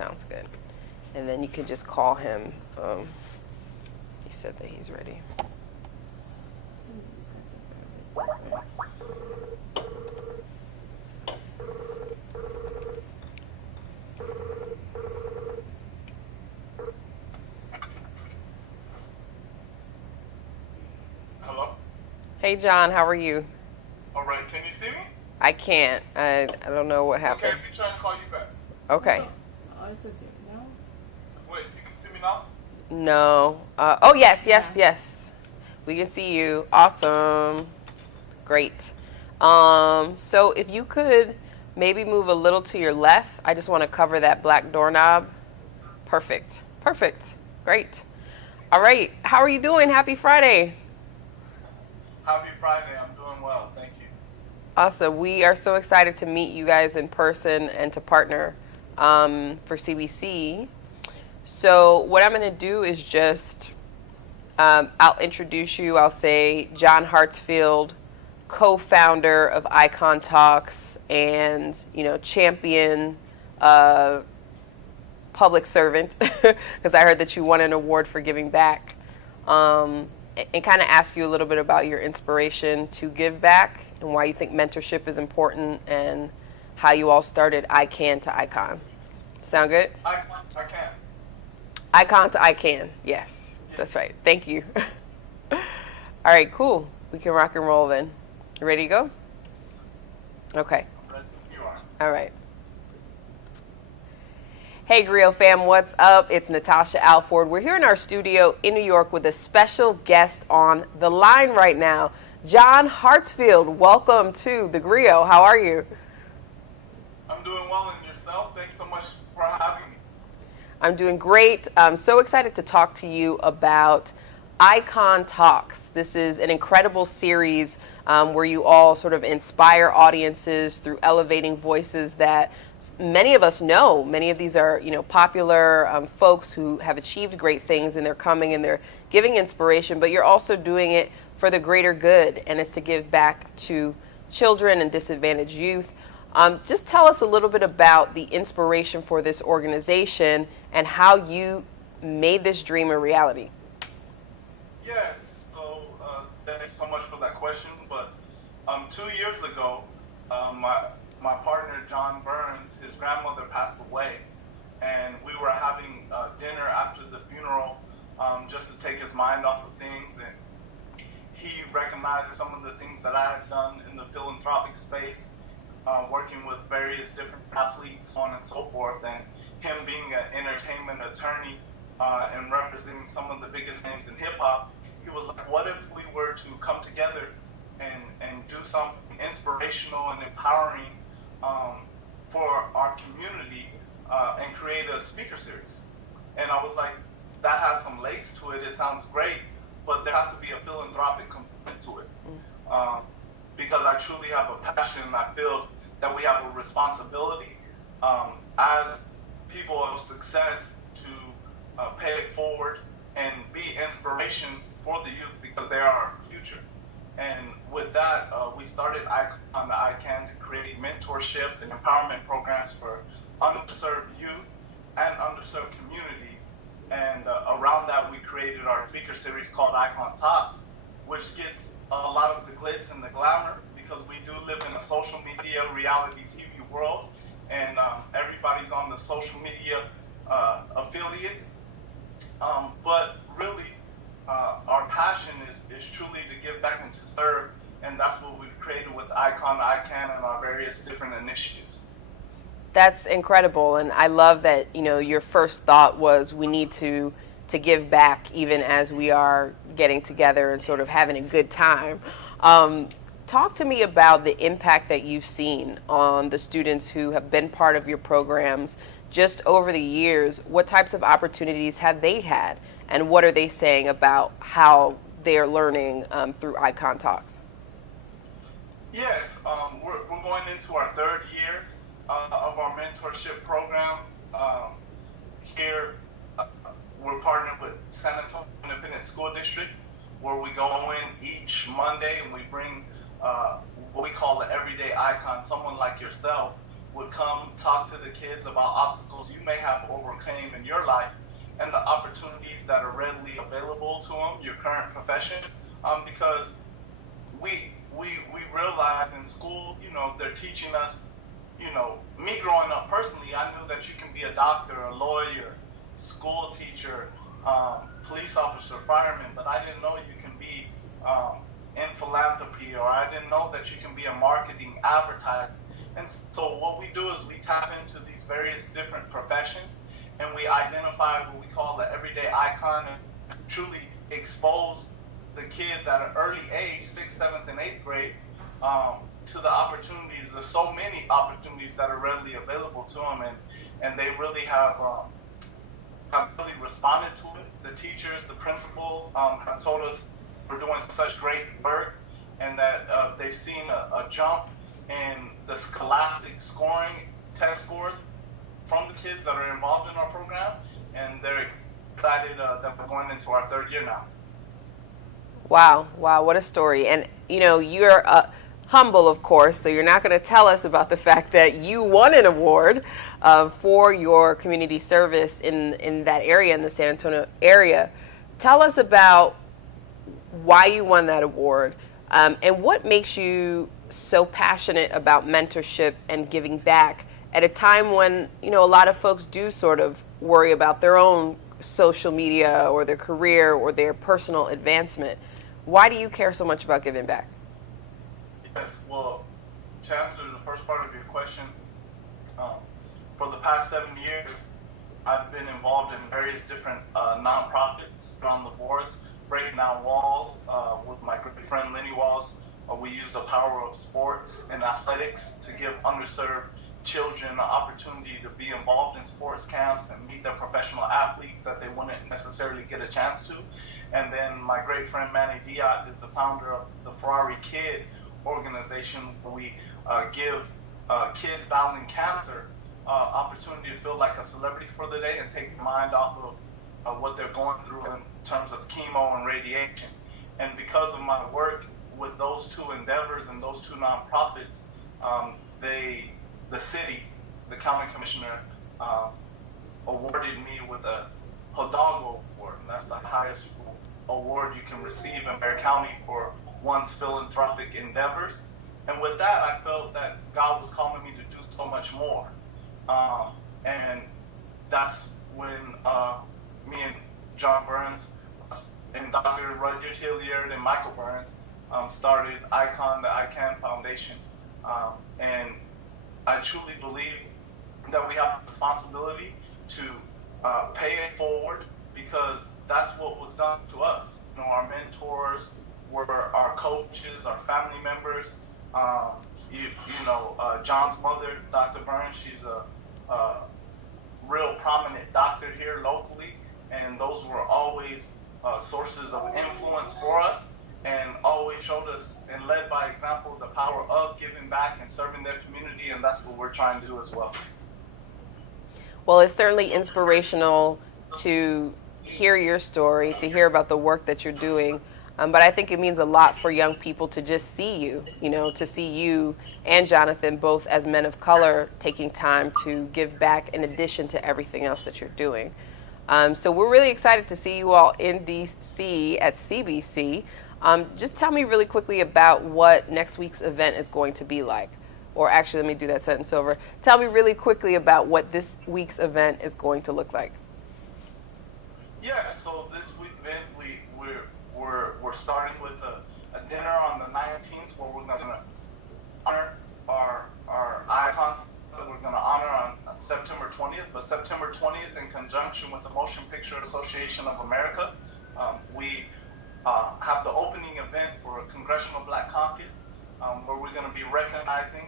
Sounds good. And then you can just call him. He said that he's ready. Hello? Hey, John, how are you? All right, can you see me? I can't. I don't know what Okay, happened. I'll be trying to call you back. Okay. I said no. Wait, you can see me now? No. Oh, yes, yes, yes. We can see you. Awesome. Great. So if you could maybe move a little to your left, I just want to cover that black doorknob. Perfect. Perfect. Great. All right. How are you doing? Happy Friday. Happy Friday, I'm doing well, thank you. Awesome. We are so excited to meet you guys in person and to partner for CBC. So what I'm going to do is just, I'll introduce you. I'll say John Hartsfield, co-founder of Icon Talks and, champion public servant, because I heard that you won an award for giving back, and kind of ask you a little bit about your inspiration to give back and why you think mentorship is important and how you all started ICANN to Icon. Sound good? I can. Icon to ICANN. Yes, that's right. Thank you. All right, cool. We can rock and roll then. You ready to go? Okay. I'm ready. You are. All right. Hey, Griot fam, what's up? It's Natasha Alford. We're here in our studio in New York with a special guest on the line right now, John Hartsfield. Welcome to the Griot. How are you? I'm doing well, and yourself? Thanks so much for having me. I'm doing great. I'm so excited to talk to you about Icon Talks. This is an incredible series where you all sort of inspire audiences through elevating voices that many of us know. Many of these are, popular folks who have achieved great things, and they're coming and they're giving inspiration, but you're also doing it for the greater good, and it's to give back to children and disadvantaged youth. Just tell us a little bit about the inspiration for this organization and how you made this dream a reality. Yes, so thanks so much for that question. But 2 years ago, my partner, John Burns, his grandmother passed away, and we were having dinner after the funeral just to take his mind off of things. And he recognized some of the things that I had done in the philanthropic space, working with various different athletes, so on and so forth, and him being an entertainment attorney and representing some of the biggest names in hip-hop. He was like, what if we were to come together and do something inspirational and empowering for our community and create a speaker series? And I was like, that has some legs to it. It sounds great, but there has to be a philanthropic component to it. Because I truly have a passion, and I feel that we have a responsibility as people of success to pay it forward and be inspiration for the youth, because they are our future. And with that, we started Icon the ICANN to create mentorship and empowerment programs for underserved youth and underserved communities. And around that, we created our speaker series called Icon Talks, which gets a lot of the glitz and the glamour, because we do live in a social media reality TV world, and everybody's on the social media affiliates. But really, our passion is truly to give back and to serve, and that's what we've created with Icon, ICANN, and our various different initiatives. That's incredible, and I love that your first thought was we need to give back, even as we are getting together and sort of having a good time. Talk to me about the impact that you've seen on the students who have been part of your programs just over the years. What types of opportunities have they had, and what are they saying about how they are learning through Icon Talks? Yes, we're going into our third year of our mentorship program. Here, we're partnered with San Antonio Independent School District, where we go in each Monday and we bring what we call the everyday icon, someone like yourself, would come talk to the kids about obstacles you may have overcame in your life and the opportunities that are readily available to them, your current profession, because we realize in school, they're teaching us, me growing up personally, I knew that you can be a doctor, a lawyer, school teacher, police officer, fireman, but I didn't know you can be in philanthropy, or I didn't know that you can be a marketing, advertising. And so what we do is we tap into these various different professions, and we identify what we call the everyday icon, and truly expose the kids at an early age, 6th, 7th, and 8th grade, to the opportunities. There's so many opportunities that are readily available to them, and they really have really responded to it. The teachers, the principal have told us we're doing such great work, and that they've seen a jump in the scholastic scoring test scores from the kids that are involved in our program, and they're excited that we're going into our 3rd year now. Wow, what a story. And you're humble, of course, so you're not going to tell us about the fact that you won an award for your community service in that area, in the San Antonio area. Tell us about why you won that award, and what makes you so passionate about mentorship and giving back at a time when, a lot of folks do sort of worry about their own social media or their career or their personal advancement. Why do you care so much about giving back? Yes, well, to answer the first part of your question, for the past 7 years, I've been involved in various different nonprofits around the boards, breaking down walls with my good friend Lenny Walls. We use the power of sports and athletics to give underserved children an opportunity to be involved in sports camps and meet their professional athlete that they wouldn't necessarily get a chance to. And then my great friend Manny Diaz is the founder of the Ferrari Kid organization, where we give kids battling cancer opportunity to feel like a celebrity for the day and take their mind off of what they're going through in terms of chemo and radiation. And because of my work with those two endeavors and those two nonprofits, the city, the county commissioner, awarded me with a Hidalgo Award, and that's the highest award you can receive in Bexar County for one's philanthropic endeavors. And with that, I felt that God was calling me to do so much more. And that's when me and John Burns and Dr. Rudyard Hilliard and Michael Burns started ICON, the ICANN Foundation. And I truly believe that we have a responsibility to pay it forward, because that's what was done to us. Our mentors were our coaches, our family members. John's mother, Dr. Burns, she's a real prominent doctor here locally, and those were always sources of influence for us, and always showed us and led by example the power of giving back and serving their community, and that's what we're trying to do as well. Well, it's certainly inspirational to hear your story, to hear about the work that you're doing. But I think it means a lot for young people to just see you, to see you and Jonathan both as men of color taking time to give back in addition to everything else that you're doing. So we're really excited to see you all in DC at CBC. Just tell me really quickly about what next week's event is going to be like. Or actually, let me do that sentence over. Tell me really quickly about what this week's event is going to look like. Yeah, so this week's event, we're starting with a dinner on the 19th, where we're going to honor our icons that we're going to honor on September 20th. But September 20th, in conjunction with the Motion Picture Association of America, we have the opening event for a Congressional Black Caucus, where we're going to be recognizing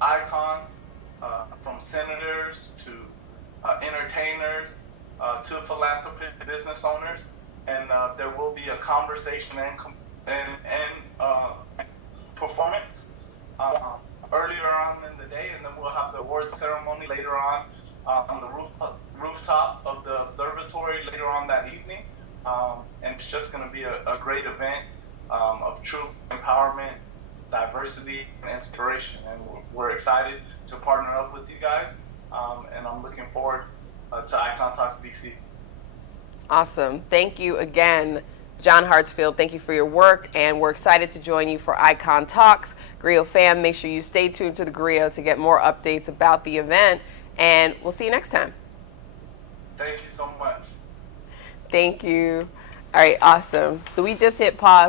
icons from senators to entertainers to philanthropists, business owners, and there will be a conversation and performance earlier on in the day, and then we'll have the awards ceremony later on the rooftop of the observatory later on that evening. And it's just going to be a great event of true empowerment diversity and inspiration. And we're excited to partner up with you guys, and I'm looking forward to Icon Talks BC. Awesome. Thank you again, John Hartsfield. Thank you for your work, and we're excited to join you for Icon Talks. Grio fam, make sure you stay tuned to the Grio to get more updates about the event, and we'll see you next time. Thank you so much. Thank you. All right, awesome. So we just hit pause.